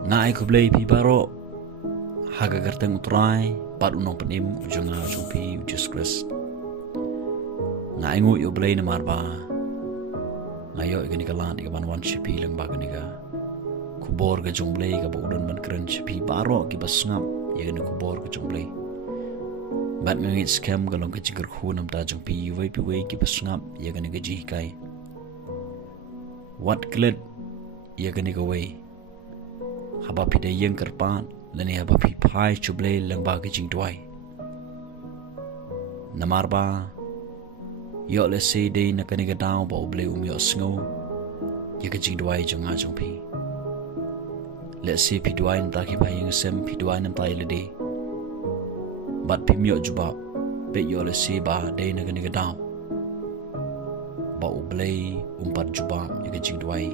Ngai ku Blei pi baro haga garteng utrai pat unong penim ujunga jumpi ujus Christ. Ngai ngu U Blei na marba ngayo igani kalan igaban wan shipi lang baga niga kubor ga jung Blei ga bodon ban keren shipi baro ki basngap igani kubor ga jung Blei bat ngit scam galong ka jigar khunam ta jumpi wai pi wai ki basngap igani ga ji kai wat klet igani ga wai haba pi de yang kerpan lani haba pi pai chu Blei lang ba ga jing duwai namar ba yo le se de na kani ga daw ba U Blei yo sngo ya ga jing duwai jong a jong pi le se pi duwai ta ki pai yang sem pi duwai nam tai le de bat pi myo juba pe yo le se ba de na kani ga daw ba U Blei pat juba ya ga jing duwai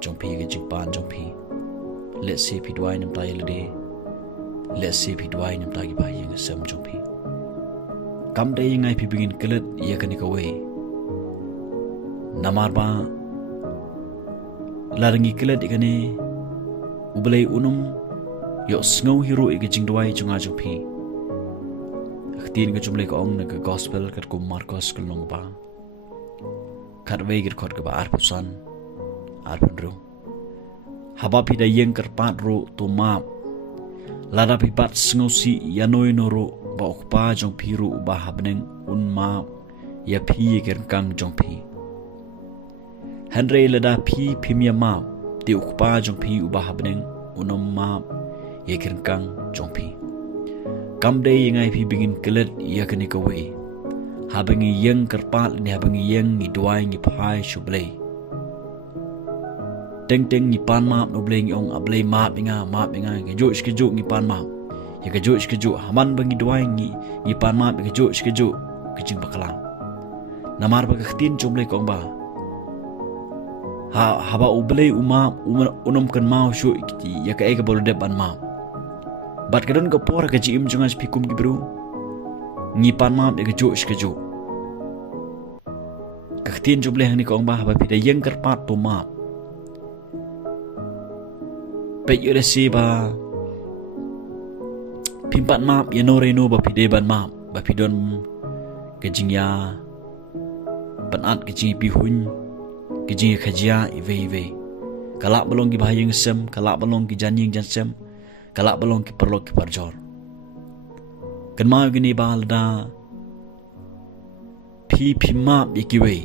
jong pi ga jing pan jong pi let's see pi duwai nam tai le de let's see pi duwai nam tai ba yang sem jong pi kam de yang ai pi bingin kelet ya kani ka we namar ba larangi kelet ikani U Blei unum yo sngo hero ig jing duwai junga jong pi khtin ga jumle ka ong na ga gospel kat ko Marcos kulong ba kat we gir khot ka ba arpusan arpundru haba pi da yang kerpat ro tu map lada pi pat sngosi yanoi noro ba okpa jong pi ru ba habneng un map ya pi ger kang jong pi henry lada pi mia map ti okpa jong pi u ba habneng unom map ya ger kang jong pi kam de yangai pi bingin kelet ya kani ka we habangi yang kerpat ni habangi yang ni duai ni pai shu Blei teng ni pan map no Blei ong a Blei map inga ke jo ni pan map ya ke jo haman bangi duai ni pan map ke jo ke jing bakalang namar ba khtin chom Blei kong ba ha ba U Blei unom kan mau shu ikti ya ke bol de ban map bat kadon ko por ke jim junga spikum ki bru ni pan map ke jo khtin chom Blei ni kong ba ba pi da yang kerpat to map pe yo le si ba pimpat map ya no reno ba pi de ban map ba pi don ke jingya panat ke jing pi hun ke jing khajia ive kala balong ki bahayeng sem kala balong ki janing jan sem kala balong ki perlo ki parjor kan ma gini balda pi map ikiwe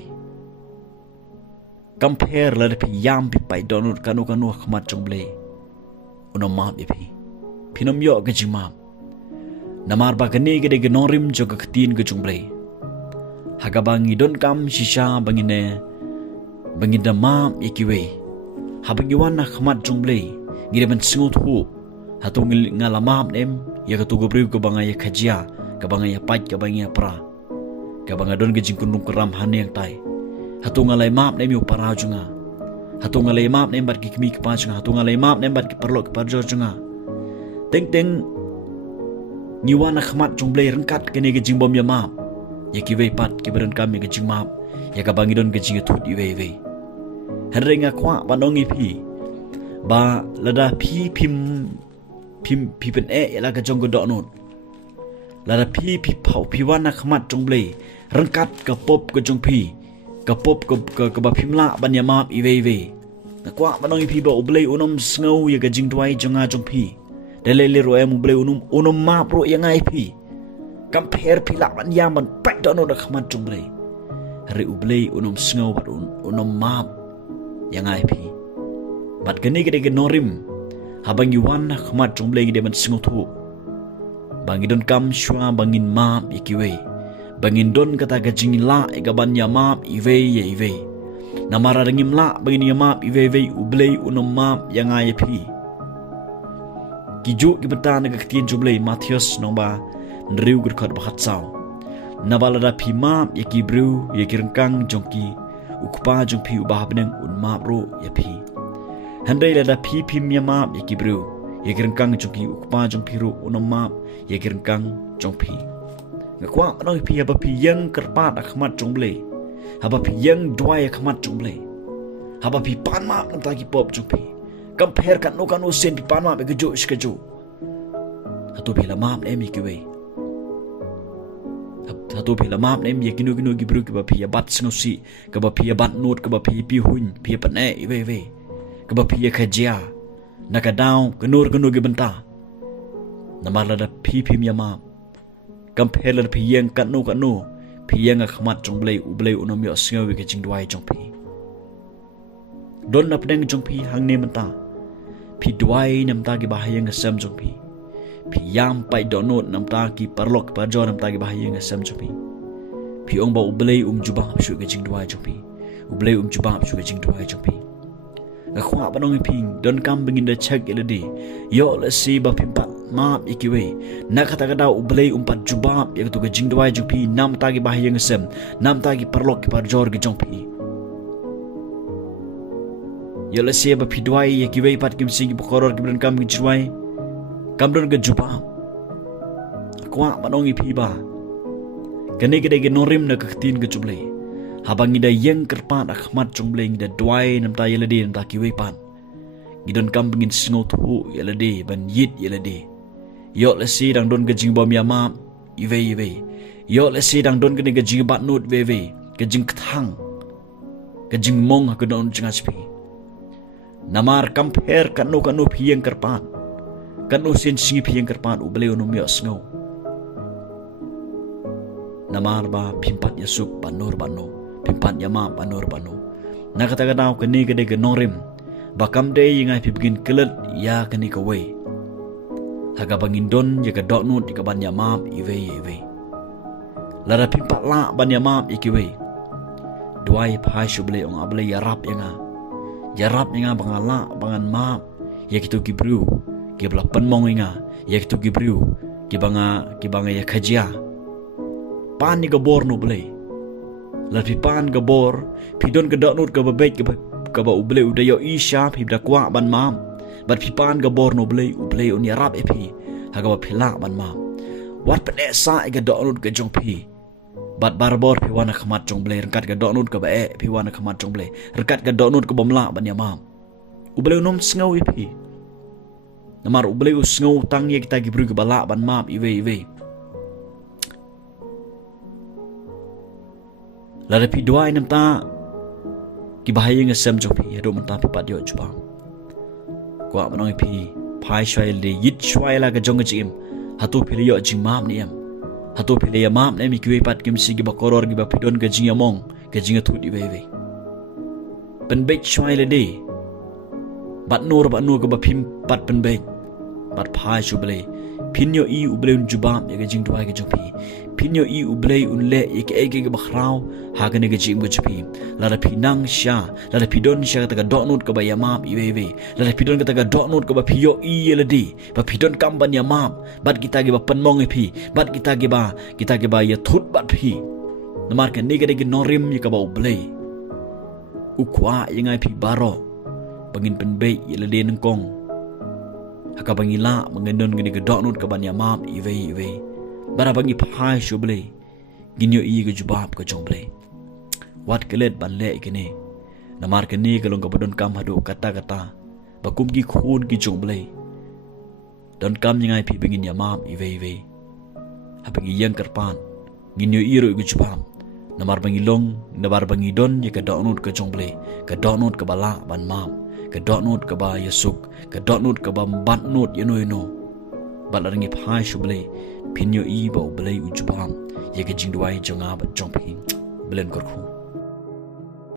compare la pi yam pi pai donut kanu khmat chong Blei unom map ipi pinom yo ke jimap namar ba kani ke de norim jo ka khtin ke chung Blei haga bangi don kam shisha bangin da map ikiwe habangi wana khmat chung Blei ngire ban singut hu hatung ngala map nem ya ka tu gobriu ke banga ya khajia ke banga ya pat ke banga ya pra ke banga don ke jing kunung keram haneng tai hatung ngalai map nem yo para junga hatung ngalai map nem bat ki kmi ki pa junga hatung ngalai map nem bat ki perlo ki parjo junga teng niwana khmat chung Blei rengkat kene ke jing bom ya map ya ki wei pat ki beren kam ke jing map ya ka bangi don ke jing thut i wei henrenga kwa banongi pi ba lada pi pen la ka jong go not lada pi pau pi wana khmat chung Blei rengkat ka pop ke jong pi ka pop ka ba phimla ban ya map i wei na kwa banong pi ba U Blei unom sngo ya ga jing duai jonga jong pi delele ro em U Blei unom map ro ya ngai pi compare pi la ban ya ban pat dono da khmat jong Blei re U Blei unom sngo ba unom map ya ngai pi bat gani ge norim habang yuwan khmat jong Blei de ban sngo thu bangi don kam shwa bangin map ikiwe bangin don kata gajing la igaban ya map ive namara dengim la bangin ya map ive U Blei unom map yang ai pi kijo ki bata na khtin U Blei Matthews nomba nriu gur khat bakhat saw nabala da pi map ya ki bru ya kirkang jongki ukpa jong pi ba habneng un map ro ya pi handai la da pi ya map ya ki bru ya kirkang jongki ukpa jong pi ro unom map ya kirkang jong pi ngakwa anong pi haba pi yang kerpat khmat chung Blei haba pi yang duai khmat chung Blei haba pi pan ma nam ta ki pop chung pi compare kan no sen pi pan ma be gejo skejo hatu pila mam em ikiwe hatu pila mam em ye kinu gibru ke ba pia bat sngosi ke ba pia bat not ke ba pi hun pia pan e we ke ba pia khajia naka daw kenur ge benta namar la pi ya mam compare la pi yang kan no pi yang khmat jong blei U Blei unom yo sngawi ke jing duwai jong pi don nap deng jong pi hang ne menta pi duwai nam ta ki bahaya ngasam jong pi yam pai donot nam ta ki parlok pa jo nam ta ki bahaya ngasam jong pi ong ba U Blei jubang shu ke jing duwai jong pi U Blei jubang shu ke jing duwai jong pi ga khwa banong ping don kam bingin da chak eledi yo la si ba pimpa map ikiwe na kata kada U Blei pat jubab ya tu ke jing duwai jong pi nam ta ki bahaya ngasam nam ta ki parlok ki par jor ki jong pi yo la si ba pi duwai ya ki we pat kim sing ki koror ki bren kam ki juwai kam don ke jubab khwa banong pi ba kene ke de norim na ka tin ke jublei habang ida yang kerpan khmat jong blei da duwai nam ta yelade nam ta ki we pan gidon kam bingin sngo thu yelade ban yit yelade yo la si dang don ke jing bom ya ma iwe yo la si dang don ke jing bat nut we ke jing kthang ke jing mong ke don jing aspi namar compare kan no phieng kerpan kan no sen singi phieng kerpan U Blei no myo sngo namar ba pimpat yasuk panur bano pimpat yama panur bano nakata daw kani ke norim bakam de yingai pibgin kelet ya kani ka we haga bangin don ya ka dok nut ka ban yama iwe lara pimpat la ban yama ikiwe duai phai shu Blei ong able yarap yanga bangala bangan ma ya kitu kibru ki bla panmong inga ya kitu kibru ki banga ya khajia pan ni gabor no Blei la pi pan gabor pi don ka nut ka babek ka ba U Blei udayo isha pi da kwa ban mam bat pi pan gabor no Blei U Blei on yarap epi haga ba phila ban mam wat pa sa ga nut ka jong pi bat barbor pi wana khmat jong Blei rkat ka nut ka ba pi wana khmat jong Blei rkat ka nut ka bomla ban ya mam U Blei nom sngaw epi namar U Blei sngaw tang ye kita gibru ka bala ban mam iwe la pi duai nam ta ki bahaya ngasam jong pi ado menta pi padio chuba kwa manong pi phai shwai le yit shwai la ga jong jim hatu pi yo jing mam ni em hatu pi le mam ne mi ki pat kim si gi ba koror gi ba pi don ga jing among ga jing thu di we pen bek shwai le de bat nur ga ba phim pat pen bek bat phai shu Blei pinyo U Blei jubam ya ga jing duai ga jong pi pinyo U Blei le eke ga bakhrau ha ga ne ga jing ga jupi la pi nang sha la pi don sha ta ga nut ka ba yamam iwe la pi don ka ta ga nut ka ba piyo yeladi ba pi don kam ban yamam bat kita ga ba panmong pi bat kita ga ba ya thut bat pi namar ka ne ga norim ya ka ba U Blei ukwa yangai pi baro bangin penbe yelade nang kong haka bangila mengendon gini ke nut ka ban yamam iwe bara bangi phai shu Blei ginyo ga jubab ka jong Blei wat kelet ban le kene namar kene kalong ka badon kam hadu kata bakum gi khun gi jong Blei don kam ngai pi bingin yamam iwe habangi yang kerpan ginyo ro ga jubab namar bangi long nabar bangi don ye ka nut ka jong Blei ka nut ka bala ban mam ka nut ka ba yasuk ka nut ka ba ban nut yeno balaringi phai shu Blei pinyo ba U Blei jubam ye ka jing duai jonga ba jong pi blen kor khu